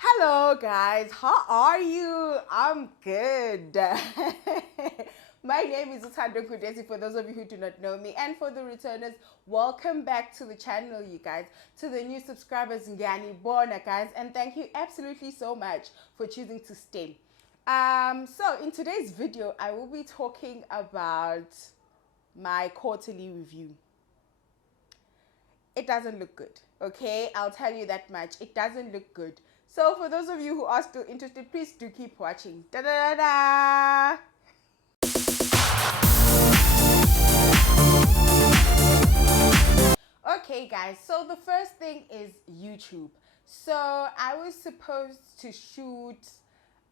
Hello, guys. How are you? I'm good. My name is Utando Kudesi for those of you who do not know me. And for the returners, welcome back to the channel, you guys. To the new subscribers, Ngani Bona, guys. And thank you absolutely so much for choosing to stay. So in today's video, I will be talking about my quarterly review. It doesn't look good, okay? I'll tell you that much. It doesn't look good. So for those of you who are still interested, please do keep watching. Da da da da. Okay, guys, so the first thing is YouTube. So I was supposed to shoot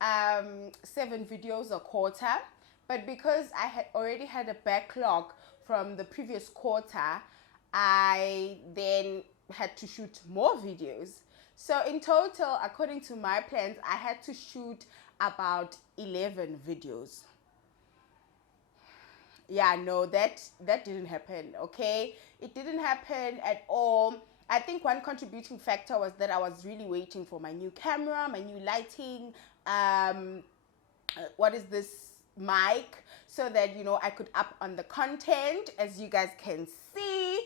7 videos a quarter, but because I had already had a backlog from the previous quarter, I then had to shoot more videos. So in total, according to my plans, I had to shoot about 11 videos. Yeah, no, that didn't happen, okay? It didn't happen at all. I think one contributing factor was that I was really waiting for my new camera, my new lighting, what is this, mic, so that, you know, I could up on the content, as you guys can see.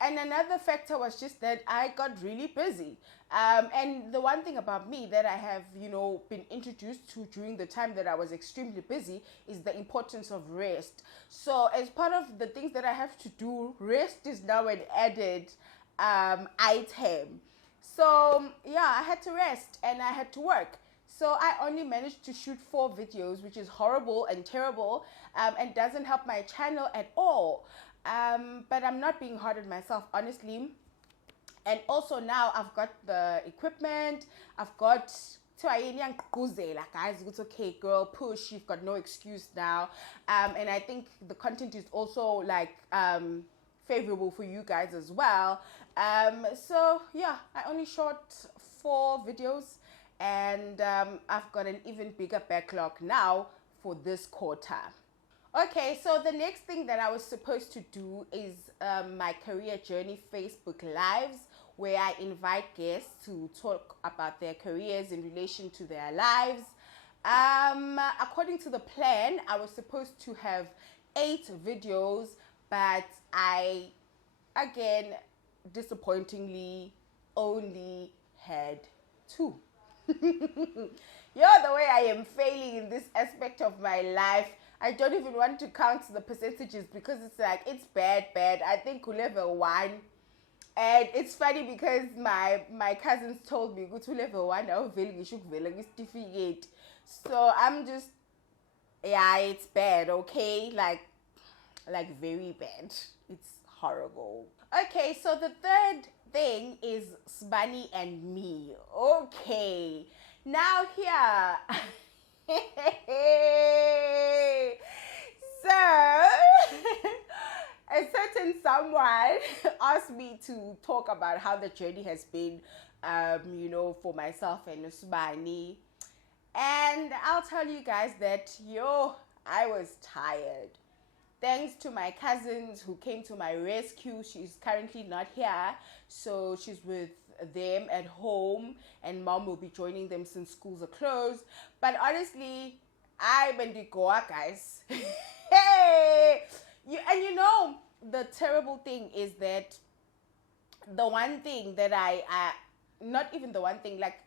And another factor was just that I got really busy. And the one thing about me that I have, you know, been introduced to during the time that I was extremely busy is the importance of rest. So as part of the things that I have to do, rest is now an added item. So yeah, I had to rest and I had to work. So I only managed to shoot 4 videos, which is horrible and terrible, and doesn't help my channel at all. But I'm not being hard on myself, honestly. And also now I've got the equipment, I've got guys, it's okay, girl, push, you've got no excuse now. And I think the content is also like favorable for you guys as well. So yeah, I only shot 4 videos, and I've got an even bigger backlog now for this quarter. Okay, so the next thing that I was supposed to do is my career journey Facebook Lives, where I invite guests to talk about their careers in relation to their lives. According to the plan, I was supposed to have 8 videos, but I, again, disappointingly, only had 2. You're the way I am failing in this aspect of my life. I don't even want to count the percentages because it's like, it's bad. I think level 1. And it's funny because my cousins told me, go to level 1, I'll certificate. So I'm just, yeah, it's bad, okay? Like very bad. It's horrible. Okay, so the third thing is Sbani and me. Okay. Now here. So, a certain someone asked me to talk about how the journey has been, you know, for myself and Usbani. And I'll tell you guys that, I was tired. Thanks to my cousins who came to my rescue. She's currently not here, so she's with them at home, and mom will be joining them since schools are closed. But honestly, I bendigoa, guys. Hey, you know, the terrible thing is that the one thing that I not even the one thing, like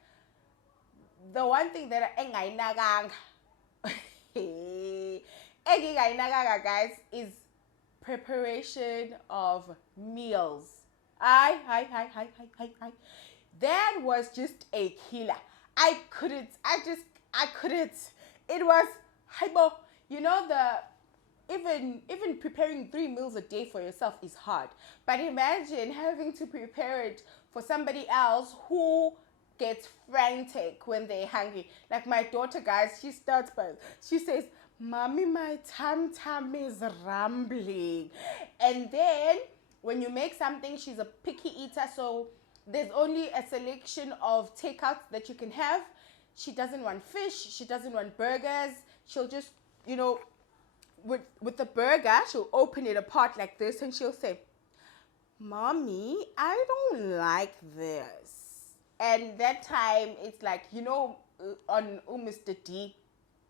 the one thing that guys, is preparation of meals. That was just a killer. I couldn't. It was, you know, even preparing 3 meals a day for yourself is hard. But imagine having to prepare it for somebody else who gets frantic when they're hungry. Like my daughter, guys, she says, "Mommy, my tum is rumbling." And then when you make something, she's a picky eater, so there's only a selection of takeouts that you can have. She doesn't want fish, she doesn't want burgers. She'll just, you know, with the burger, she'll open it apart like this and she'll say, "Mommy, I don't like this." And that time, it's like, on Mr. D,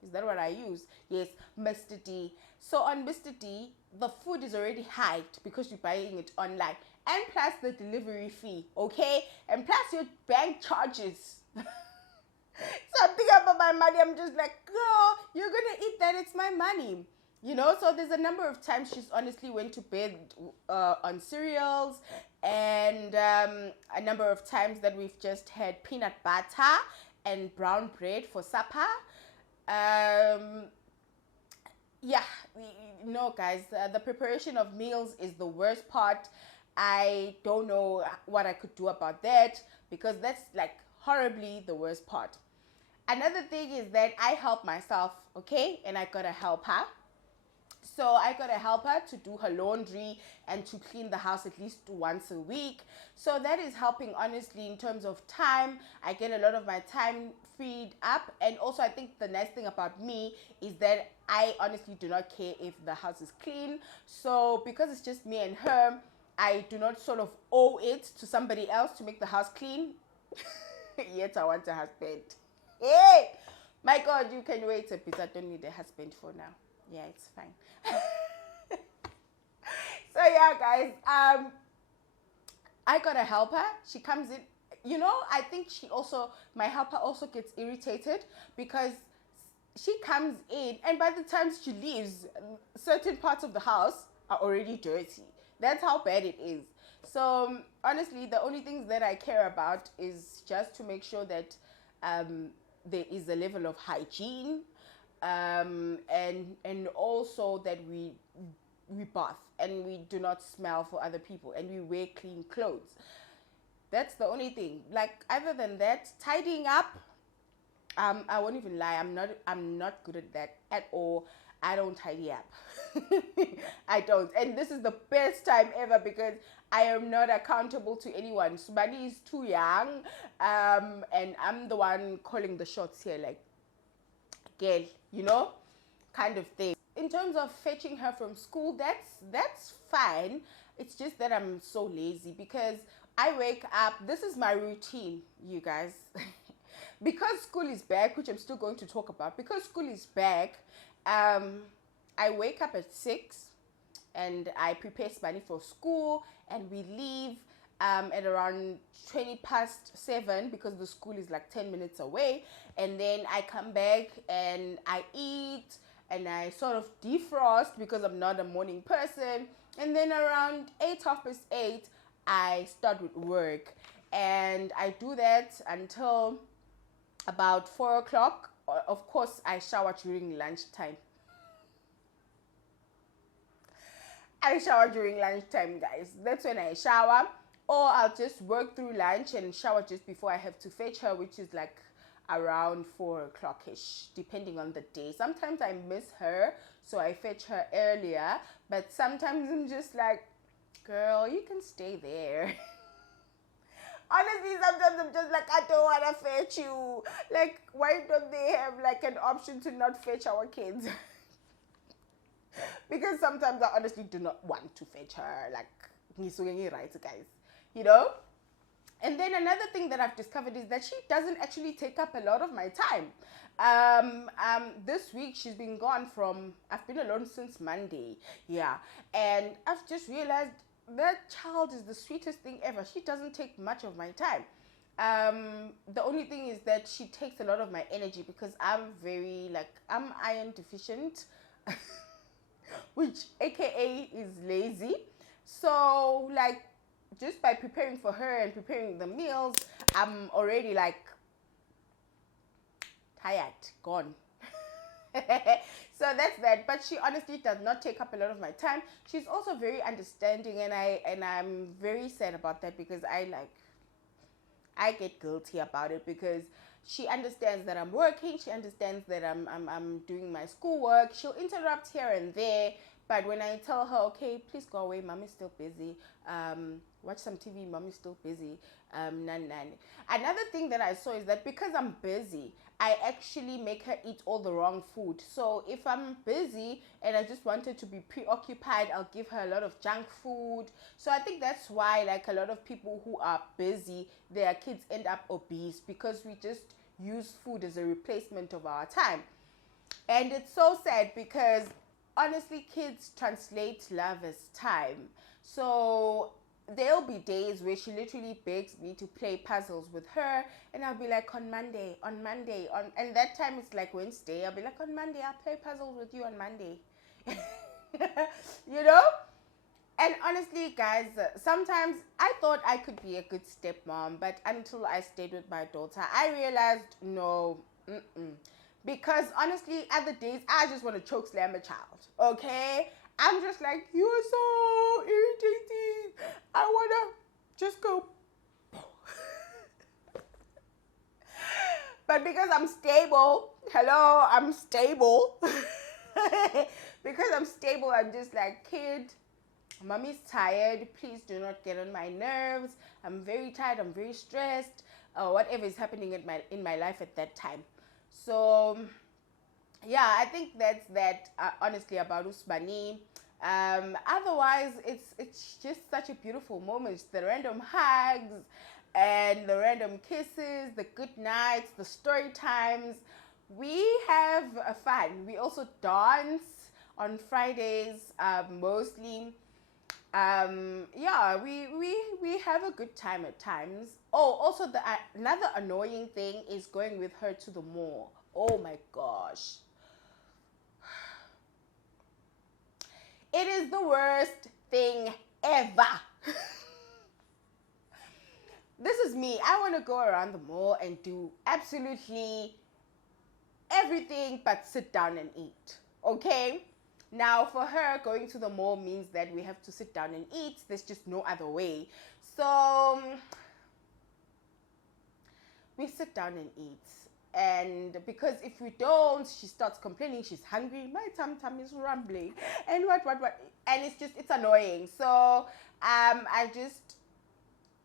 is that what I use? Yes, Mr. D. So on Mr. D, the food is already hyped because you're buying it online. And plus the delivery fee, okay? And plus your bank charges. So I'm thinking about my money. I'm just like, girl, you're going to eat that. It's my money. So there's a number of times she's honestly went to bed on cereals, and a number of times that we've just had peanut butter and brown bread for supper. Yeah, no, guys, the preparation of meals is the worst part. I don't know what I could do about that, because that's like horribly the worst part. Another thing is that I help myself, okay, and I gotta help her. So I gotta help her to do her laundry and to clean the house at least once a week. So that is helping, honestly, in terms of time. I get a lot of my time freed up. And also, I think the nice thing about me is that I honestly do not care if the house is clean. So because it's just me and her, I do not sort of owe it to somebody else to make the house clean. Yet I want a husband. Hey, my God, you can wait a bit. I don't need a husband for now. Yeah, it's fine. So yeah, guys, I gotta help her. She comes in, I think my helper also gets irritated because she comes in, and by the time she leaves, certain parts of the house are already dirty. That's how bad it is. So honestly, the only things that I care about is just to make sure that there is a level of hygiene, and also that we bath and we do not smell for other people, and we wear clean clothes. That's the only thing. Like, other than that, tidying up, I won't even lie, I'm not good at that at all. I don't tidy up. I don't. And this is the best time ever because I am not accountable to anyone. Subani is too young, and I'm the one calling the shots here, like, girl, kind of thing. In terms of fetching her from school, that's fine. It's just that I'm so lazy because I wake up. This is my routine, you guys. Because school is back, which I'm still going to talk about. Because school is back, I wake up at 6 and I prepare Spani for school, and we leave at around 7:20 because the school is like 10 minutes away. And then I come back and I eat and I sort of defrost because I'm not a morning person. And then around 8:30, I start with work, and I do that until about 4 o'clock. Of course, I shower during lunchtime. I shower during lunchtime, guys. That's when I shower. Or I'll just work through lunch and shower just before I have to fetch her, which is like around 4 o'clock-ish, depending on the day. Sometimes I miss her, so I fetch her earlier. But sometimes I'm just like, girl, you can stay there. Honestly, sometimes I'm just like, I don't want to fetch you. Like, why don't they have like an option to not fetch our kids? Because sometimes I honestly do not want to fetch her. Like, right, guys, And then another thing that I've discovered is that she doesn't actually take up a lot of my time. This week she's been gone I've been alone since Monday. Yeah. And I've just realized that child is the sweetest thing ever. She doesn't take much of my time. The only thing is that she takes a lot of my energy because I'm iron deficient, which AKA is lazy. So like, just by preparing for her and preparing the meals, I'm already like tired, gone. So that's that. But she honestly does not take up a lot of my time. She's also very understanding, and I'm very sad about that because I get guilty about it because she understands that I'm working. She understands that I'm doing my schoolwork. She'll interrupt here and there, but when I tell her, okay, please go away, mom is still busy, watch some TV, mommy's still busy. Another thing that I saw is that because I'm busy, I actually make her eat all the wrong food. So if I'm busy and I just wanted to be preoccupied, I'll give her a lot of junk food. So I think that's why, like, a lot of people who are busy, their kids end up obese, because we just use food as a replacement of our time. And it's so sad because honestly, kids translate love as time. So there'll be days where she literally begs me to play puzzles with her, and I'll be like, on Monday, and that time it's like Wednesday. I'll be like, on Monday, I'll play puzzles with you on Monday. You know? And honestly, guys, sometimes I thought I could be a good stepmom, but until I stayed with my daughter, I realized no, because honestly, other days I just want to choke slam a child. Okay, I'm just like, you are so irritating. I wanna just go. But because I'm stable, hello, I'm stable. Because I'm stable, I'm just like, kid, mommy's tired. Please do not get on my nerves. I'm very tired. I'm very stressed. Whatever is happening in my life at that time. So, yeah, I think that's that. Honestly, about Usmani. Otherwise, it's just such a beautiful moment. The random hugs and the random kisses, the good nights, the story times. We have fun. We also dance on Fridays, mostly. Yeah, we have a good time at times. Oh, also another annoying thing is going with her to the mall. Oh my gosh, it is the worst thing ever. This is me. I want to go around the mall and do absolutely everything but sit down and eat. Okay? Now, for her, going to the mall means that we have to sit down and eat. There's just no other way. So, we sit down and eat. And because if we don't, she starts complaining she's hungry. My tum is rumbling. And what. And it's annoying. So, I just,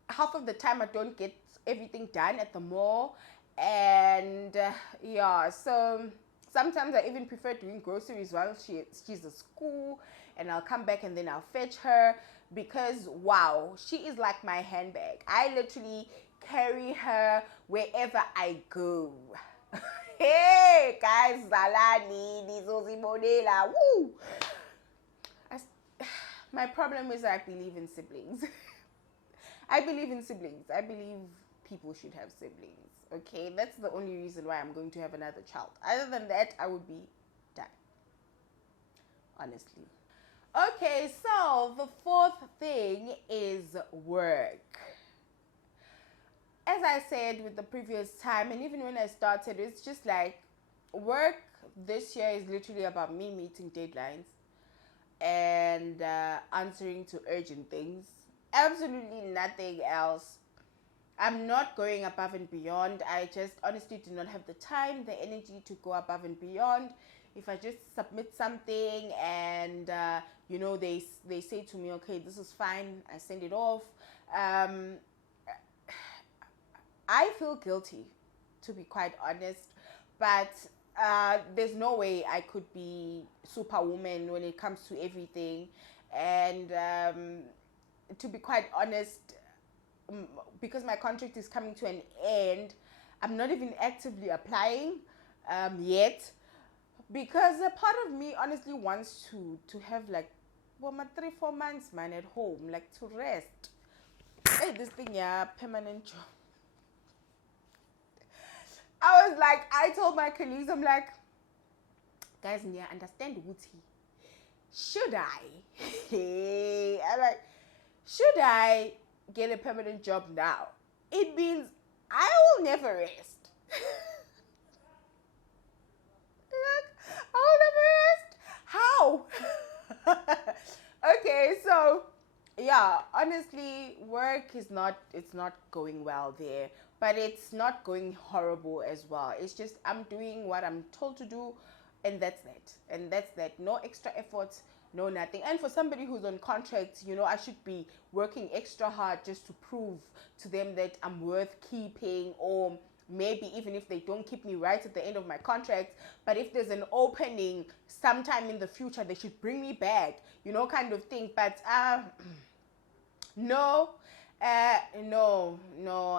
half of the time I don't get everything done at the mall. And, yeah, so sometimes I even prefer doing groceries while she's at school, and I'll come back and then I'll fetch her, because wow, she is like my handbag. I literally carry her wherever I go. Hey guys, Zalani, Nizozibonela, woo! My problem is I believe in siblings. I believe in siblings. I believe people should have siblings. Okay, that's the only reason why I'm going to have another child. Other than that, I would be done. Honestly. Okay, so the fourth thing is work. As I said with the previous time, and even when I started, it's just like work this year is literally about me meeting deadlines and answering to urgent things. Absolutely nothing else. I'm not going above and beyond. I just honestly do not have the time, the energy to go above and beyond. If I just submit something and they say to me, okay, this is fine, I send it off. I feel guilty, to be quite honest, but there's no way I could be superwoman when it comes to everything. And to be quite honest, because my contract is coming to an end, I'm not even actively applying yet, because a part of me honestly wants to have like 3-4 months, man, at home, like to rest. Hey, this thing, yeah, permanent job. I told my colleagues, I'm like, guys, yeah, understand Wuti. Should I? I'm like, should I get a permanent job now? It means I will never rest. Like, I will never rest. How? Okay, so yeah, honestly, work is not going well there, but it's not going horrible as well. It's just I'm doing what I'm told to do, and that's that. No extra effort, no nothing. And for somebody who's on contract, you know, I should be working extra hard just to prove to them that I'm worth keeping, or maybe even if they don't keep me right at the end of my contract, but if there's an opening sometime in the future, they should bring me back, you know, kind of thing. But no, no,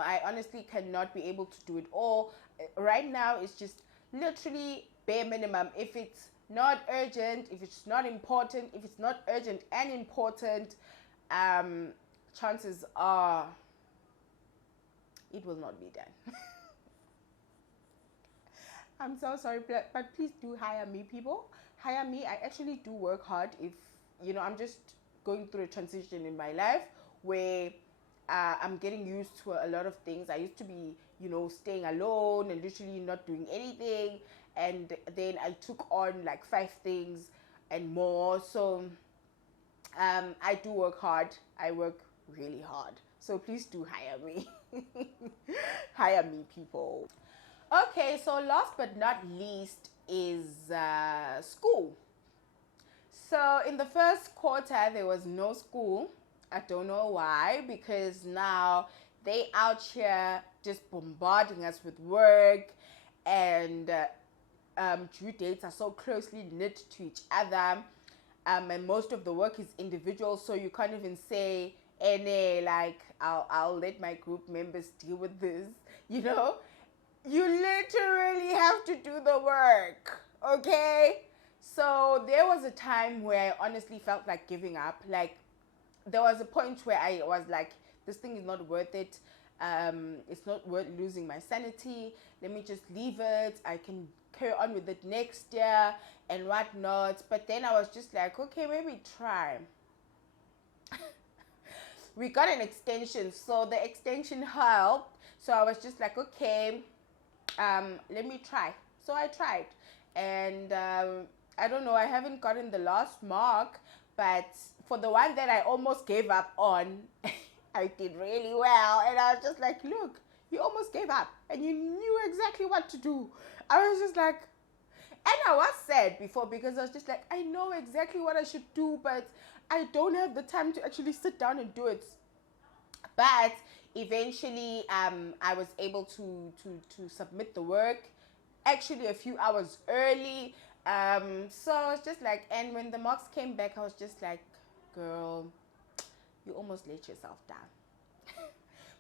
I honestly cannot be able to do it all. Right now, it's just literally bare minimum. If it's not urgent, if it's not important, if it's not urgent and important, chances are it will not be done. I'm so sorry, but please do hire me, people. Hire me. I actually do work hard. If, you know, I'm just going through a transition in my life where I'm getting used to a lot of things. I used to be, you know, staying alone and literally not doing anything. And then I took on like 5 things and more. So I do work hard. I work really hard. So please do hire me. Hire me, people. Okay, so last but not least is school. So in the first quarter, there was no school. I don't know why, because now they out here just bombarding us with work, and due dates are so closely knit to each other, and most of the work is individual, so you can't even say any like I'll let my group members deal with this, you know. You literally have to do the work, okay? So there was a time where I honestly felt like giving up. Like, there was a point where I was like, this thing is not worth it. It's not worth losing my sanity. Let me just leave it. I can carry on with it next year and whatnot. But then I was just like, okay, maybe try. We got an extension, so the extension helped. So I was just like, okay, let me try. So I tried, and I don't know, I haven't gotten the last mark, but for the one that I almost gave up on, I did really well. And I was just like, look, you almost gave up and you knew exactly what to do. I was just like, and I was sad before, because I was just like, I know exactly what I should do, but I don't have the time to actually sit down and do it. But eventually I was able to submit the work actually a few hours early. So it's just like, and when the marks came back, I was just like, girl, you almost let yourself down.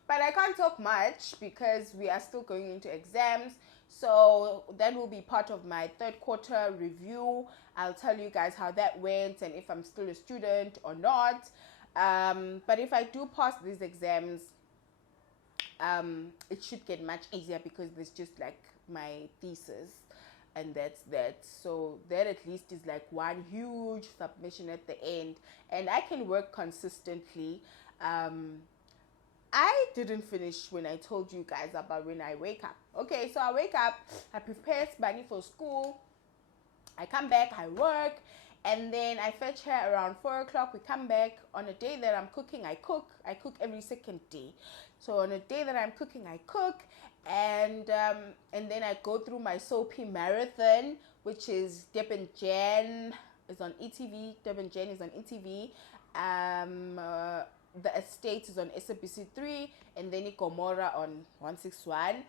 But I can't talk much because we are still going into exams. So that will be part of my 3rd quarter review. I'll tell you guys how that went and if I'm still a student or not. But if I do pass these exams, it should get much easier, because there's just like my thesis, and that's that. So that at least is like one huge submission at the end, and I can work consistently. I didn't finish when I told you guys about when I wake up. Okay, so I wake up, I prepare Spani for school, I come back, I work, and then I fetch her around 4 o'clock. We come back. On a day that I'm cooking, I cook. I cook every second day. So on a day that I'm cooking, I cook, and then I go through my soapy marathon, which is Durban Jan is on ETV. Durban Jan is on ETV. The Estate is on SABC 3, and then Gomorrah on 161.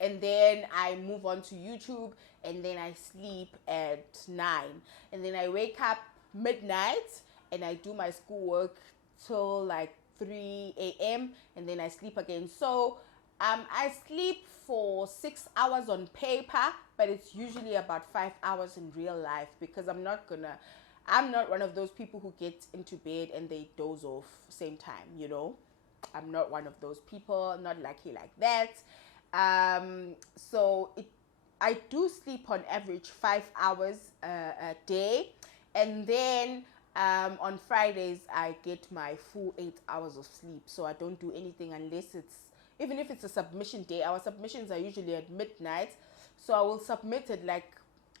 And then I move on to YouTube, and then I sleep at 9, and then I wake up midnight and I do my schoolwork till like 3 a.m. and then I sleep again. So I sleep for 6 hours on paper, but it's usually about 5 hours in real life, because I'm not one of those people who get into bed and they doze off same time, you know. I'm not one of those people, not lucky like that. So I do sleep on average 5 hours a day, and then on Fridays I get my full 8 hours of sleep. So I don't do anything unless even if it's a submission day. Our submissions are usually at midnight, so I will submit at like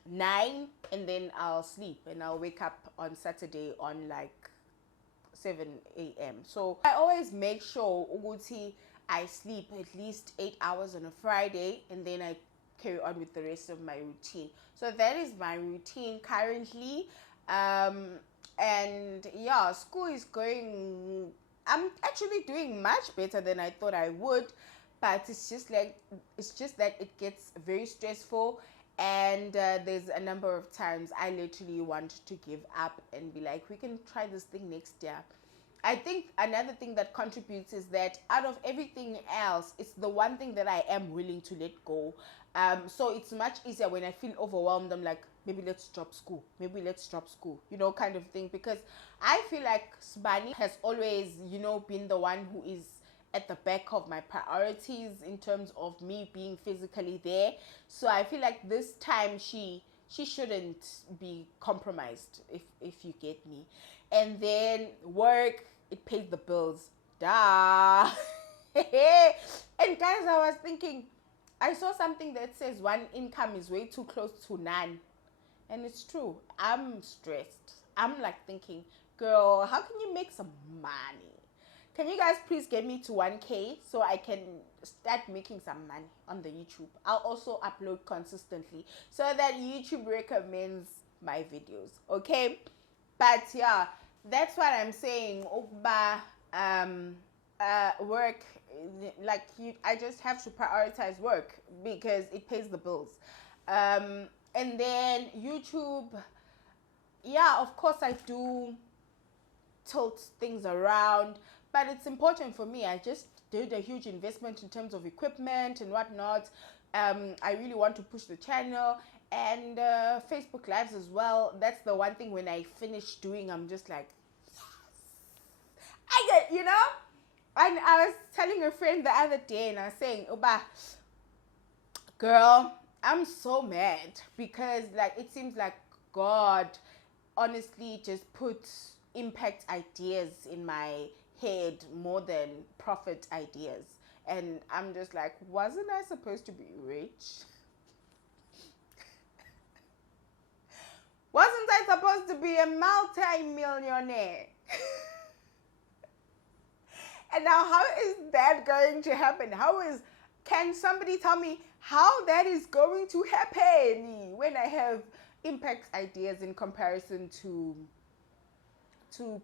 9, and then I'll sleep, and I'll wake up on Saturday on like 7 a.m. So I always make sure Uguti I sleep at least 8 hours on a Friday, and then I carry on with the rest of my routine. So that is my routine currently. And yeah, school is going, I'm actually doing much better than I thought I would, but it's just that it gets very stressful, and there's a number of times I literally want to give up and be like, we can try this thing next year. I think another thing that contributes is that out of everything else, it's the one thing that I am willing to let go. So it's much easier when I feel overwhelmed. I'm like, maybe let's drop school. Maybe let's drop school, kind of thing. Because I feel like Sbani has always, been the one who is at the back of my priorities in terms of me being physically there. So I feel like this time she shouldn't be compromised, if you get me. And then work, it pays the bills. Duh. And guys, I was thinking, I saw something that says one income is way too close to none. And it's true. I'm stressed. I'm like thinking, girl, how can you make some money? Can you guys please get me to 1K so I can start making some money on the YouTube? I'll also upload consistently so that YouTube recommends my videos, okay? But yeah, that's what I'm saying. Work, like I just have to prioritize work because it pays the bills. And then YouTube, yeah, of course I do tilt things around, but it's important for me. I just did a huge investment in terms of equipment and whatnot. I really want to push the channel and Facebook Lives as well. That's the one thing when I finish doing, I'm just like, I get, And I was telling a friend the other day, and I was saying, Oba, girl, I'm so mad because it seems like God honestly just put impact ideas in my head more than profit ideas. And I'm just like, wasn't I supposed to be rich? Wasn't I supposed to be a multi-millionaire? And now how is that going to happen? Can somebody tell me how that is going to happen when I have impact ideas in comparison to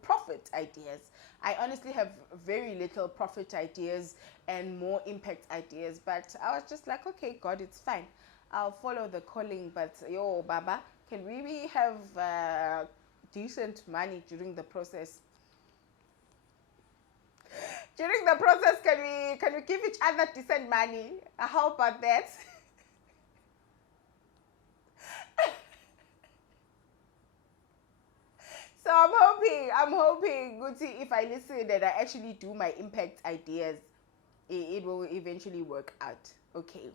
profit ideas? I honestly have very little profit ideas and more impact ideas, but I was just like, okay, God, it's fine. I'll follow the calling, but yo, Baba, can we have decent money during the process? During the process, can we give each other decent money? How about that? So I'm hoping, Guti, if I listen and I actually do my impact ideas, it will eventually work out. Okay.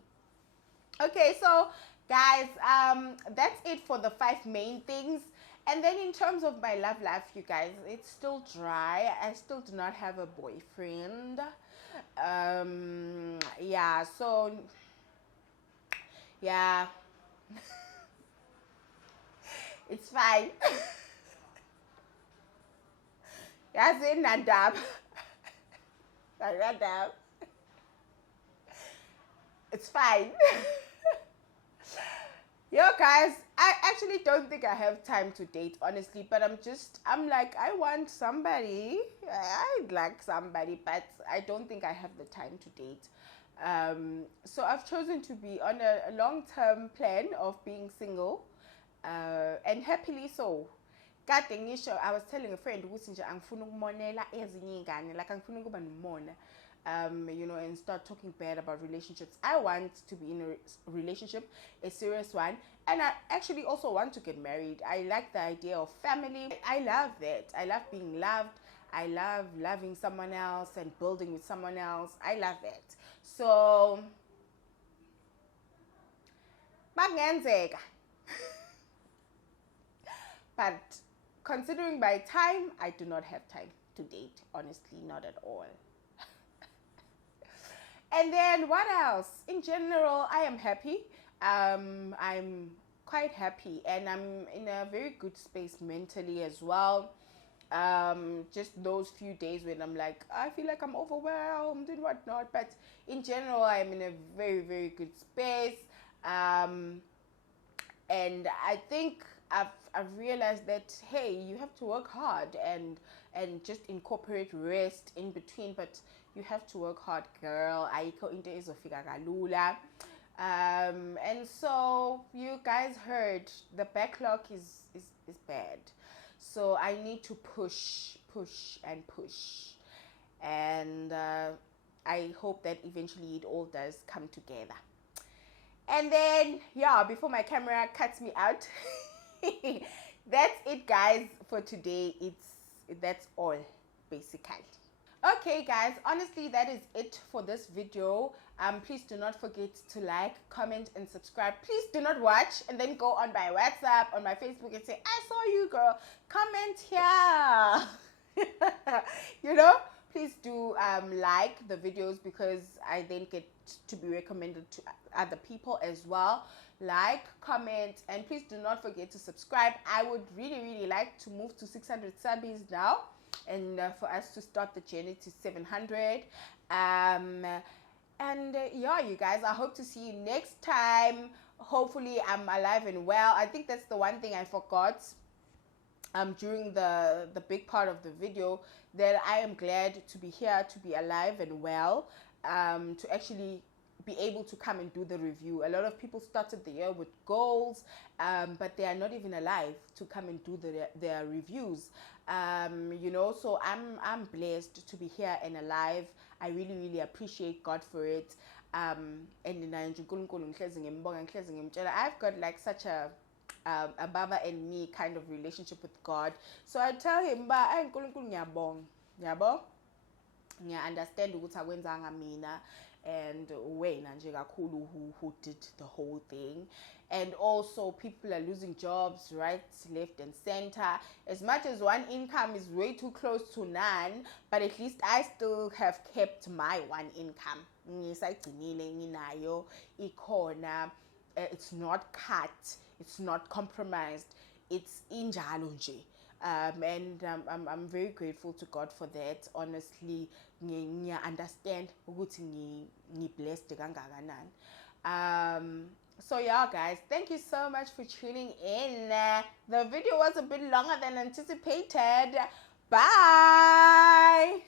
Okay, so guys, that's it for the 5 main things. And then in terms of my love life, you guys, it's still dry. I still do not have a boyfriend. Yeah, so yeah. It's fine. That's it, Nadab. Nadab. It's fine. Yo, guys, I actually don't think I have time to date, honestly, but I'm like, I want somebody. I'd like somebody, but I don't think I have the time to date. So I've chosen to be on a long-term plan of being single, and happily so. Kade ngisho, I was telling a friend ukuthi nje angifuna ukumonela ezinye ingane, like angifuna ukuba nomona. And start talking bad about relationships. I want to be in a relationship, a serious one, and I actually also want to get married. I like the idea of family. I love that. I love being loved. I love loving someone else and building with someone else. I love that. So, magenzeka. But considering my time, I do not have time to date. Honestly, not at all. And then what else? In general, I am happy. I'm quite happy, and I'm in a very good space mentally as well. Just those few days when I'm like, I feel like I'm overwhelmed and whatnot. But in general, I'm in a very, very good space. And I think I've realized that, hey, you have to work hard and just incorporate rest in between, but you have to work hard, girl. Ayikho into ezofika kalula. And so you guys heard the backlog is bad. So I need to push and push. And I hope that eventually it all does come together. And then, yeah, before my camera cuts me out, that's it, guys, for today. That's all, basically. Okay, guys, honestly, that is it for this video. Please do not forget to like, comment, and subscribe. Please do not watch and then go on my WhatsApp, on my Facebook, and say, I saw you, girl. Comment here. You know, please do like the videos, because I then get to be recommended to other people as well. Like, comment, and please do not forget to subscribe. I would really like to move to 600 subbies now, and for us to start the journey to 700. And yeah, you guys, I hope to see you next time. Hopefully I'm alive and well. I think that's the one thing I forgot during the big part of the video, that I am glad to be here, to be alive and well, to actually be able to come and do the review. A lot of people started the year with goals, but they are not even alive to come and do their reviews. You know, so I'm blessed to be here and alive. I really appreciate God for it. And I've got like such a Baba and me kind of relationship with God. So I tell him, ba ay uNkulunkulu ngiyabonga. Yabo? Ngiya understand ukuthi akwenzanga mina, and wena nje kakhulu who did the whole thing. And also, people are losing jobs right, left, and center. As much as one income is way too close to none, but at least I still have kept my one income. It's not cut, it's not compromised, it's injalo nje. And I'm very grateful to God for that. Honestly, I understand ukuthi blessed kangakanani. So yeah, guys, thank you so much for tuning in. The video was a bit longer than anticipated. Bye.